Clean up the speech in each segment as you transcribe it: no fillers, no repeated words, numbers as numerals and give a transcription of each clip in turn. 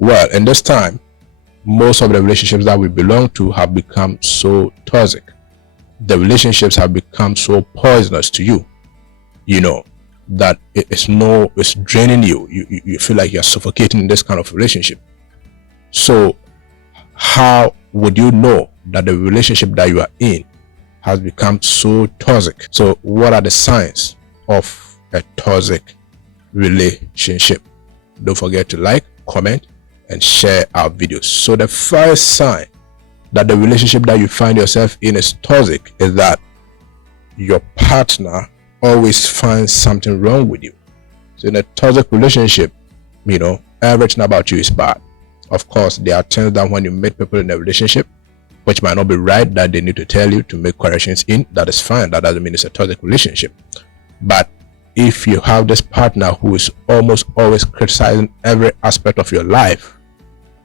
Well, in this time, most of the relationships that we belong to have become so toxic. The relationships have become so poisonous to you, that it's draining you. You feel like you're suffocating in this kind of relationship. So how would you know that the relationship that you are in has become so toxic? So what are the signs of a toxic relationship? Don't forget to like, comment, and share our videos. So the first sign that the relationship that you find yourself in is toxic is that your partner always finds something wrong with you. So in a toxic relationship, everything about you is bad. Of course, there are times that when you meet people in a relationship which might not be right, that they need to tell you to make corrections in. That is fine. That doesn't mean it's a toxic relationship. But if you have this partner who is almost always criticizing every aspect of your life,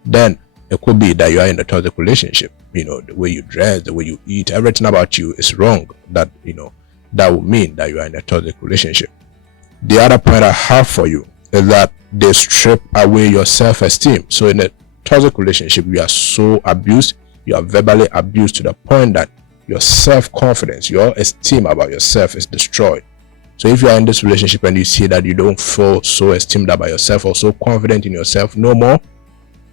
then it could be that you are in a toxic relationship. The way you dress, the way you eat, everything about you is wrong. That that would mean that you are in a toxic relationship. The other point I have for you is that they strip away your self-esteem. So in a toxic relationship, you are so abused, you are verbally abused to the point that your self-confidence, your esteem about yourself is destroyed. So if you are in this relationship and you see that you don't feel so esteemed about yourself or so confident in yourself no more,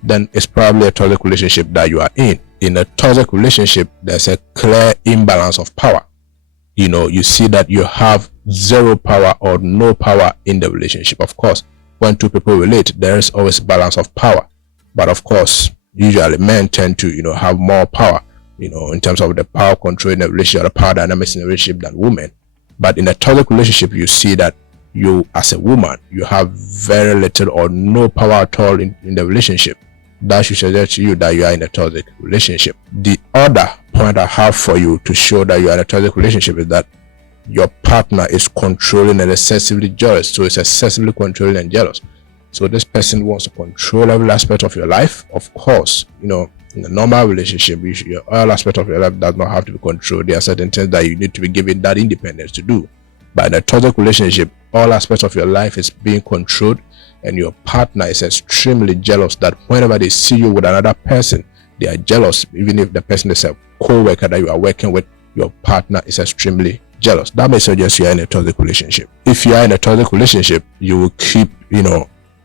then it's probably a toxic relationship that you are in. In a toxic relationship, there's a clear imbalance of power. You see that you have zero power or no power in the relationship. Of course, when two people relate, there is always balance of power. But of course, usually men tend to, have more power, in terms of the power control in the relationship or the power dynamics in the relationship than women. But in a toxic relationship, you see that you, as a woman, you have very little or no power at all in the relationship. That should suggest to you that you are in a toxic relationship. The other point I have for you to show that you are in a toxic relationship is that your partner is controlling and excessively jealous. So it's excessively controlling and jealous. So this person wants to control every aspect of your life. Of course, in a normal relationship, all aspect of your life does not have to be controlled. There are certain things that you need to be given that independence to do. But in a toxic relationship, all aspects of your life is being controlled, and your partner is extremely jealous that whenever they see you with another person, they are jealous. Even if the person is a co-worker that you are working with, your partner is extremely jealous. That may suggest you are in a toxic relationship. If you are in a toxic relationship, you will keep,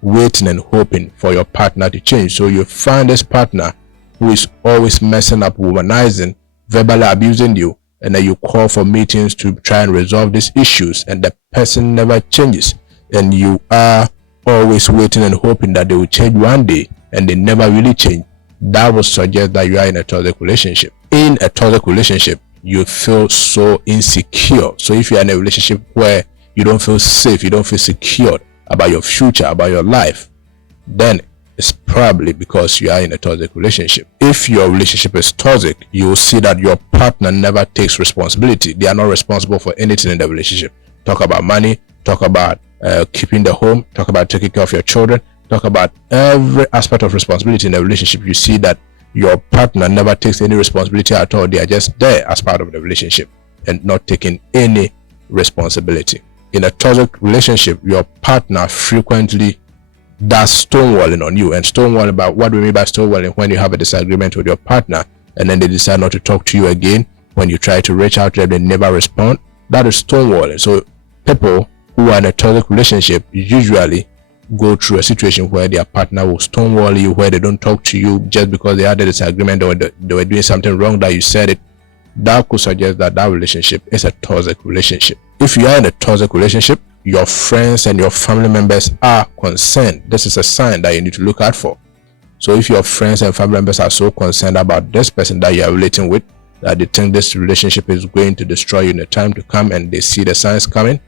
waiting and hoping for your partner to change. So you find this partner who is always messing up, womanizing, verbally abusing you, and then you call for meetings to try and resolve these issues, and the person never changes, and you are always waiting and hoping that they will change one day, and they never really change. That would suggest that you are in a toxic relationship. In a toxic relationship, you feel so insecure. So if you are in a relationship where you don't feel safe, you don't feel secure about your future, about your life, then it's probably because you are in a toxic relationship. If your relationship is toxic, you will see that your partner never takes responsibility. They are not responsible for anything in the relationship. Talk about money, talk about keeping the home, talk about taking care of your children, talk about every aspect of responsibility in the relationship. You see that your partner never takes any responsibility at all. They are just there as part of the relationship and not taking any responsibility. In a toxic relationship, your partner frequently does stonewalling on you. And stonewalling, about what we mean by stonewalling, when you have a disagreement with your partner and then they decide not to talk to you again. When you try to reach out to them, they never respond. That is stonewalling. So people who are in a toxic relationship usually go through a situation where their partner will stonewall you, where they don't talk to you just because they had a disagreement or they were doing something wrong that you said it. That could suggest that that relationship is a toxic relationship. If you are in a toxic relationship, your friends and your family members are concerned. This is a sign that you need to look out for. So if your friends and family members are so concerned about this person that you are relating with, that they think this relationship is going to destroy you in the time to come, and they see the signs coming,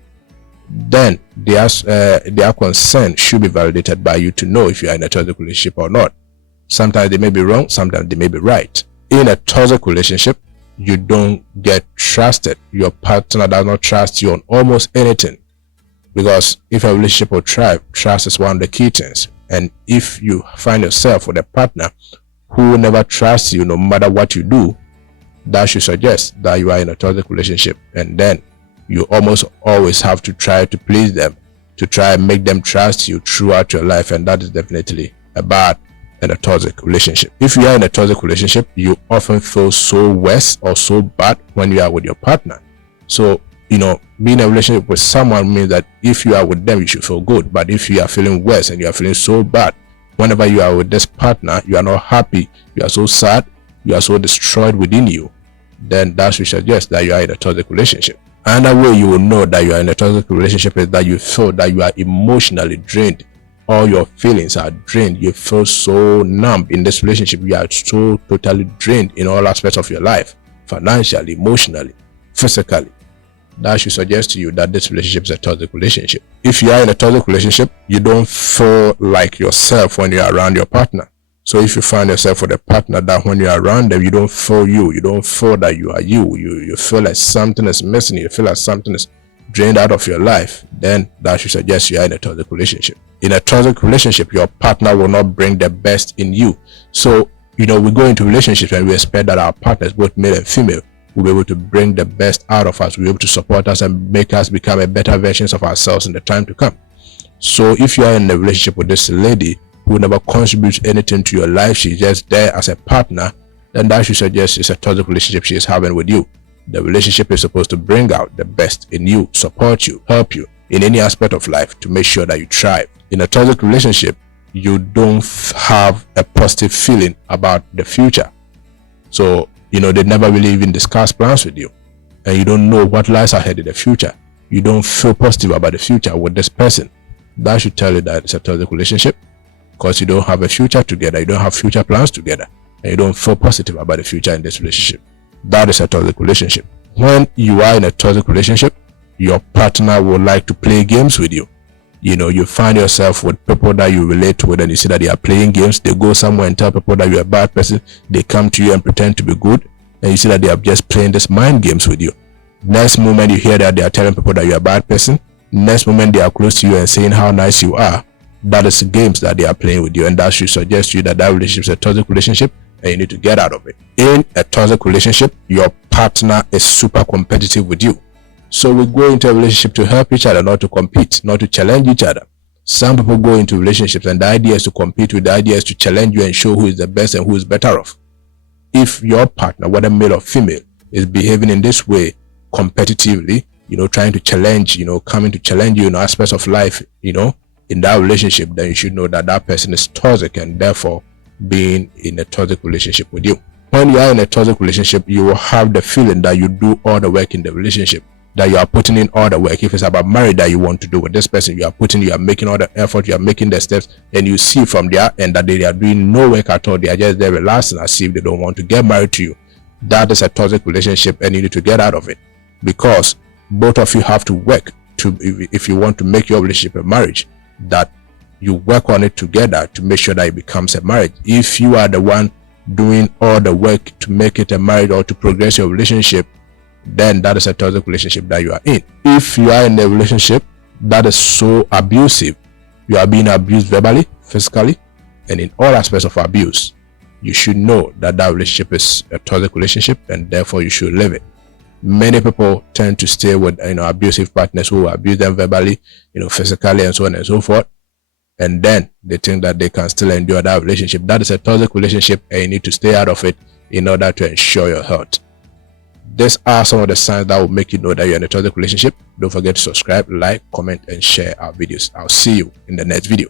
then their concern should be validated by you to know if you are in a toxic relationship or not. Sometimes they may be wrong, sometimes they may be right. In a toxic relationship, you don't get trusted. Your partner does not trust you on almost anything. Because if a relationship will thrive, trust is one of the key things. And if you find yourself with a partner who never trusts you no matter what you do, that should suggest that you are in a toxic relationship. And then you almost always have to try to please them, to try and make them trust you throughout your life. And that is definitely a bad in a toxic relationship. If you are in a toxic relationship, you often feel so worse or so bad when you are with your partner. So, being in a relationship with someone means that if you are with them, you should feel good. But if you are feeling worse and you are feeling so bad, whenever you are with this partner, you are not happy, you are so sad, you are so destroyed within you, then that should suggest that you are in a toxic relationship. Another way you will know that you are in a toxic relationship is that you feel that you are emotionally drained. All your feelings are drained. You feel so numb in this relationship. You are so totally drained in all aspects of your life, financially, emotionally, physically. That should suggest to you that this relationship is a toxic relationship. If you are in a toxic relationship, you don't feel like yourself when you are around your partner. So if you find yourself with a partner that when you are around them, you don't feel you don't feel that you are you feel like something is missing, you feel like something is drained out of your life, then that should suggest you are in a toxic relationship. In a toxic relationship, your partner will not bring the best in you. So, we go into relationships and we expect that our partners, both male and female, will be able to bring the best out of us, will be able to support us and make us become a better versions of ourselves in the time to come. So if you are in a relationship with this lady who never contributes anything to your life, she's just there as a partner, then that should suggest it's a toxic relationship she is having with you. The relationship is supposed to bring out the best in you, support you, help you in any aspect of life to make sure that you thrive. In a toxic relationship, you don't have a positive feeling about the future. So, they never really even discuss plans with you. And you don't know what lies ahead in the future. You don't feel positive about the future with this person. That should tell you that it's a toxic relationship, because you don't have a future together. You don't have future plans together. And you don't feel positive about the future in this relationship. That is a toxic relationship. When you are in a toxic relationship, your partner will like to play games with you. You find yourself with people that you relate with and you see that they are playing games. They go somewhere and tell people that you're a bad person. They come to you and pretend to be good. And you see that they are just playing this mind games with you. Next moment you hear that they are telling people that you're a bad person. Next moment they are close to you and saying how nice you are. That is games that they are playing with you. And that should suggest to you that relationship is a toxic relationship and you need to get out of it. In a toxic relationship, your partner is super competitive with you. So we go into a relationship to help each other, not to compete, not to challenge each other. Some people go into relationships and the idea is to compete with, the idea is to challenge you and show who is the best and who is better off. If your partner, whether male or female, is behaving in this way competitively, trying to challenge, coming to challenge you in aspects of life, in that relationship, then you should know that that person is toxic and therefore being in a toxic relationship with you. When you are in a toxic relationship, you will have the feeling that you do all the work in the relationship, that you are putting in all the work. If it's about marriage that you want to do with this person, you are making all the effort, you are making the steps, and you see from their end that they are doing no work at all. They are just there relaxing as if they don't want to get married to you. That is a toxic relationship and you need to get out of it, because both of you have to work if you want to make your relationship a marriage, that you work on it together to make sure that it becomes a marriage. If you are the one doing all the work to make it a marriage or to progress your relationship, then that is a toxic relationship that you are in. If you are in a relationship that is so abusive, you are being abused verbally, physically, and in all aspects of abuse, you should know that relationship is a toxic relationship and therefore you should leave it. Many people tend to stay with abusive partners who abuse them verbally, physically, and so on and so forth, and then they think that they can still endure that relationship. That is a toxic relationship and you need to stay out of it in order to ensure your health. These are some of the signs that will make you know that you're in a toxic relationship. Don't forget to subscribe, like, comment, and share our videos. I'll see you in the next video.